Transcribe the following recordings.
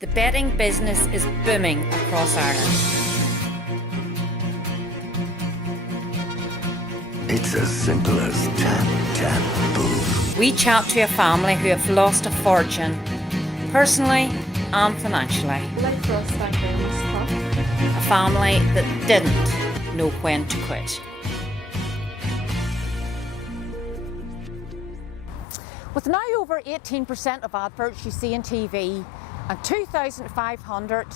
The betting business is booming across Ireland. It's as simple as tap, tap, boom. We chat to a family who have lost a fortune, personally and financially. Life for us, thank you, was tough. A family that didn't know when to quit. With now over 18% of adverts you see in TV and 2,500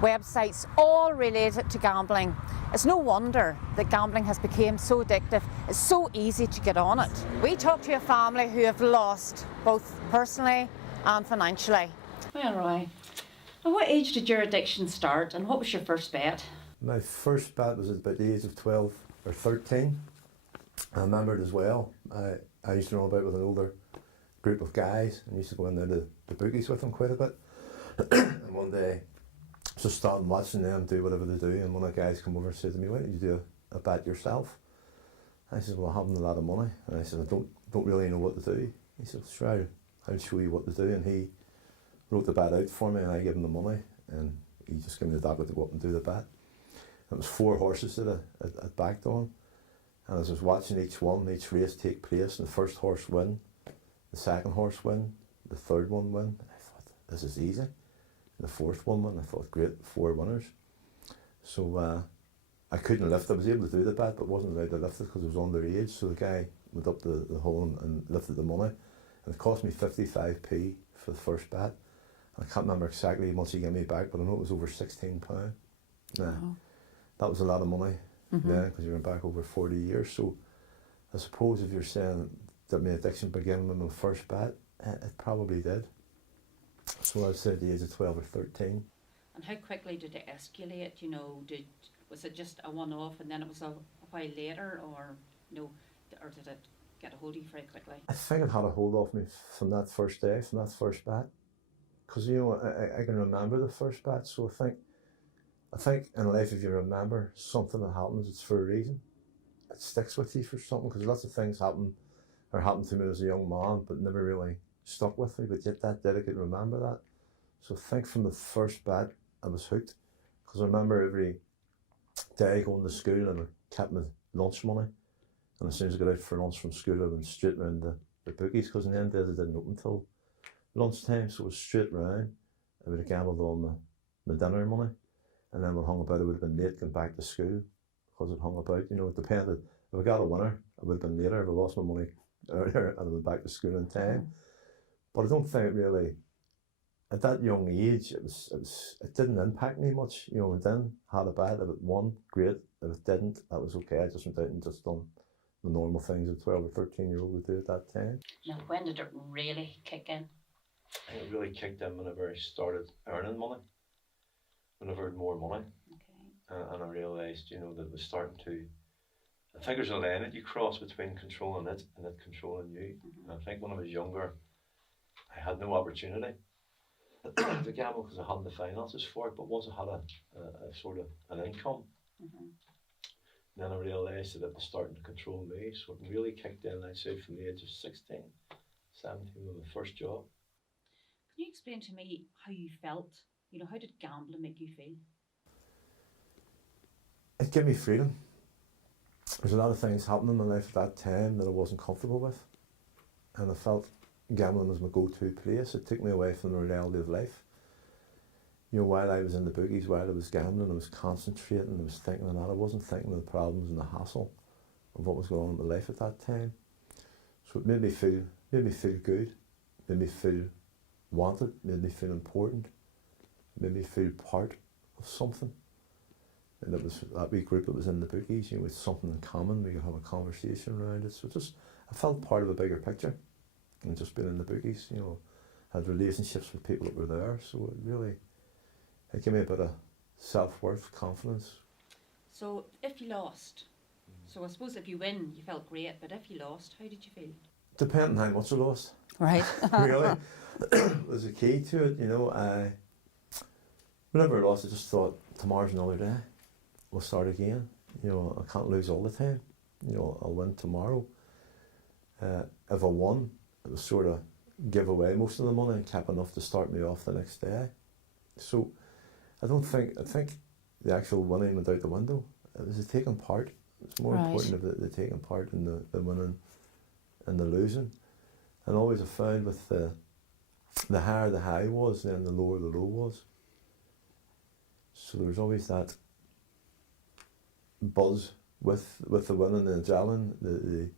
websites all related to gambling, it's no wonder that gambling has become so addictive. It's so easy to get on it. We talked to a family who have lost both personally and financially. Well, Roy, at what age did your addiction start and what was your first bet? My first bet was at about the age of 12 or 13. I remember it as well. I used to run about with an older group of guys and used to go in there to the bookies with them quite a bit. And one day, just started watching them do whatever they do, and one of the guys come over and said to me, "Why don't you do a bet yourself?" I said, "Well, I haven't a lot of money." And I said, "I don't really know what to do." He said, "Sure, I'll show you what to do." And he wrote the bet out for me, and I gave him the money, and he just gave me the dagger to go up and do the bet. It was 4 horses that I backed on, and as I was watching each race take place, and the first horse win, the second horse win, the third one win, I thought, this is easy. The fourth one won, I thought, great, 4 winners. So I couldn't lift. I was able to do the bet, but wasn't allowed to lift it because I was underage. So the guy went up the hole and lifted the money, and it cost me 55p for the first bet. I can't remember exactly how much he gave me back, but I know it was over £16. Wow. That was a lot of money then, because you went back over 40 years. So I suppose if you're saying that my addiction began with my first bet, it probably did. So I'd say at the age of 12 or 13. And how quickly did it escalate? You know, was it just a one-off and then it was a while later, or or did it get a hold of you very quickly? I think it had a hold of me from that first day, from that first bet, because I can remember the first bet. So I think in life, if you remember something that happens, it's for a reason. It sticks with you for something, because lots of things happened to me as a young man, but never really stuck with me. But yet that day I could remember that. So I think from the first bet I was hooked, because I remember every day going to school and I kept my lunch money, and as soon as I got out for lunch from school I went straight round the bookies, because in the end days they didn't open till lunchtime, so it was straight round. I would have gambled all my dinner money, and then when I hung about I would have been late going back to school because it hung about. It depended. If I got a winner I would have been later. If I lost my money earlier I went back to school in time. But I don't think it really, at that young age, it didn't impact me much. I then had a bet. If it won, great. If it didn't, that was okay. I just went out and just done the normal things a 12 or 13-year-old would do at that time. Now, when did it really kick in? I think it really kicked in whenever I started earning money, whenever I had more money. Okay. And I realised, that it was starting to, I think there's a line that you cross between controlling it and it controlling you. And I think when I was younger, I had no opportunity to gamble because I hadn't the finances for it. But once I had a sort of an income, then I realised that it was starting to control me. So it really kicked in, I'd say, from the age of 16, 17 with my first job. Can you explain to me how you felt? How did gambling make you feel? It gave me freedom. There's a lot of things happening in my life at that time that I wasn't comfortable with, and I felt gambling was my go-to place. It took me away from the reality of life. While I was in the boogies, while I was gambling, I was concentrating, I was thinking on that. I wasn't thinking of the problems and the hassle of what was going on in my life at that time. So it made me feel good, made me feel wanted, made me feel important, made me feel part of something. And it was that wee group that was in the bookies, with something in common. We could have a conversation around it. So I felt part of a bigger picture. And just being in the bookies, had relationships with people that were there. So it gave me a bit of self-worth, confidence. So if you lost, so I suppose if you win, you felt great, but if you lost, how did you feel? Depending how much I lost. Right. Really. Was a key to it, whenever I lost, I just thought, tomorrow's another day. We'll start again. I can't lose all the time. I'll win tomorrow. If I won, it was sort of give away most of the money and kept enough to start me off the next day. So I think the actual winning went out the window. It was the taking part. It's more Right. important of the taking part in the winning and the losing. And always I found with the higher the high was, then the lower the low was. So there was always that buzz with the winning, the adrenaline,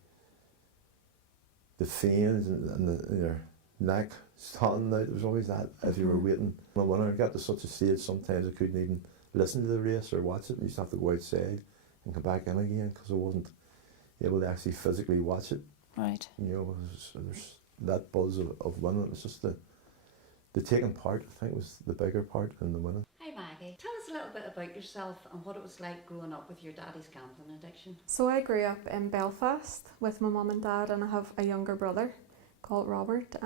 the fans and your neck standing out. There was always that if you were waiting. The winner got to such a stage sometimes I couldn't even listen to the race or watch it. I used to have to go outside and come back in again because I wasn't able to actually physically watch it. Right. You know, there's that buzz of winning. It was just the taking part, I think, was the bigger part in the winning. Hi Maggie, tell us a little bit about yourself and what it was like growing up with your daddy's gambling addiction. So I grew up in Belfast with my mum and dad, and I have a younger brother called Robert.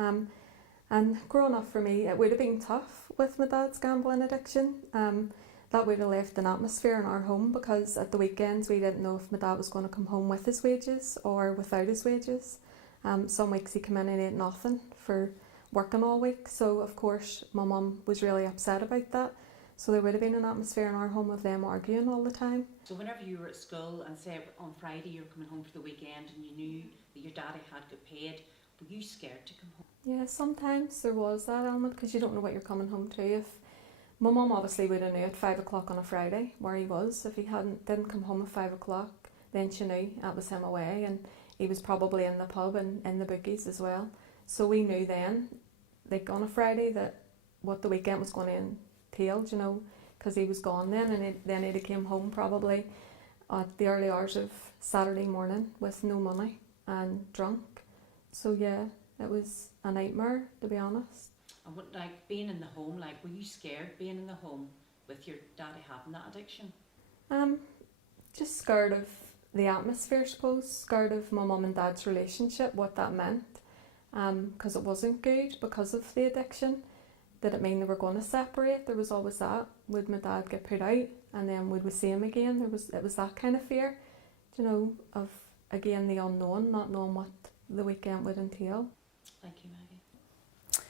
And growing up for me, it would have been tough with my dad's gambling addiction. That would have left an atmosphere in our home because at the weekends we didn't know if my dad was going to come home with his wages or without his wages. Some weeks he came in and ate nothing for working all week, so of course my mum was really upset about that. So there would have been an atmosphere in our home of them arguing all the time. So whenever you were at school and say on Friday you were coming home for the weekend and you knew that your daddy had got paid, were you scared to come home? Yeah, sometimes there was that element because you don't know what you're coming home to. If my mum obviously would have knew at 5 o'clock on a Friday where he was. If he didn't come home at 5 o'clock, then she knew that was him away, and he was probably in the pub and in the bookies as well. So we knew then, like on a Friday, that what the weekend was going to entail, you know, because he was gone then, and then he'd have came home probably at the early hours of Saturday morning with no money and drunk. So yeah, it was a nightmare, to be honest. And what, like being in the home, like were you scared being in the home with your daddy having that addiction? Just scared of the atmosphere, I suppose, scared of my mum and dad's relationship, what that meant, because it wasn't good because of the addiction. Did it mean they were going to separate? There was always that. Would my dad get put out and then would we see him again? It was that kind of fear, you know, of again the unknown, not knowing what the weekend would entail. Thank you, Maggie.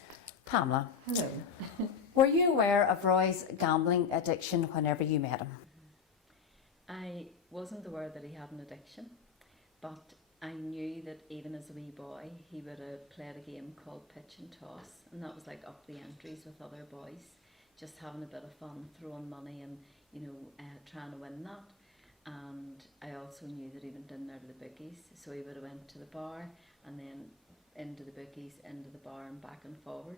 Pamela, Hello. were you aware of Roy's gambling addiction whenever you met him? I wasn't aware that he had an addiction, but I knew that even as a wee boy he would have played a game called pitch and toss, and that was like up the entries with other boys, just having a bit of fun, throwing money and, you know, trying to win that. And I also knew that he went in there to the bookies, so he would have went to the bar and then into the bookies, into the bar and back and forward.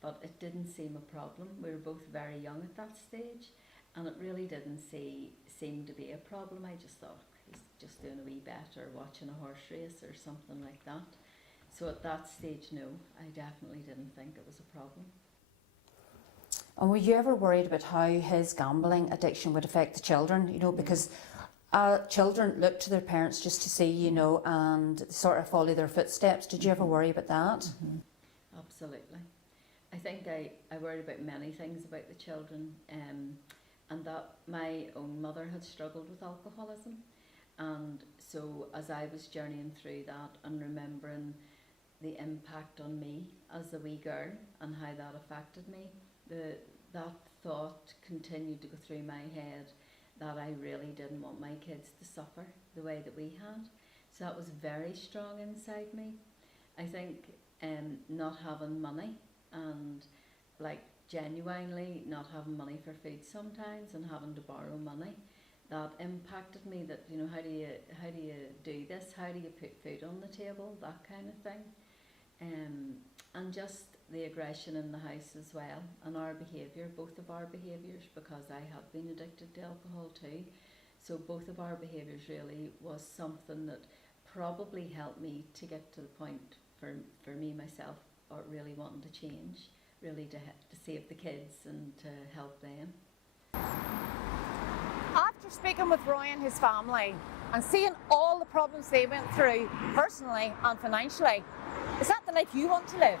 But it didn't seem a problem. We were both very young at that stage, and it really didn't seem to be a problem. I just thought he's just doing a wee bet or watching a horse race or something like that. So at that stage, no, I definitely didn't think it was a problem. And were you ever worried about how his gambling addiction would affect the children? You know, because children look to their parents just to see, you know, and sort of follow their footsteps. Did you ever worry about that? Absolutely. I think I worried about many things about the children, and that my own mother had struggled with alcoholism, and so as I was journeying through that and remembering the impact on me as a wee girl and how that affected me, that thought continued to go through my head that I really didn't want my kids to suffer the way that we had. So that was very strong inside me. I think not having money and like genuinely not having money for food sometimes and having to borrow money, that impacted me. That, you know, how do you do this? How do you put food on the table? That kind of thing. And just the aggression in the house as well, and our behaviour, both of our behaviours, because I have been addicted to alcohol too. So both of our behaviours really was something that probably helped me to get to the point for me myself, or really wanting to change, really to save the kids and to help them. After speaking with Roy and his family and seeing all the problems they went through personally and financially, is that the life you want to live?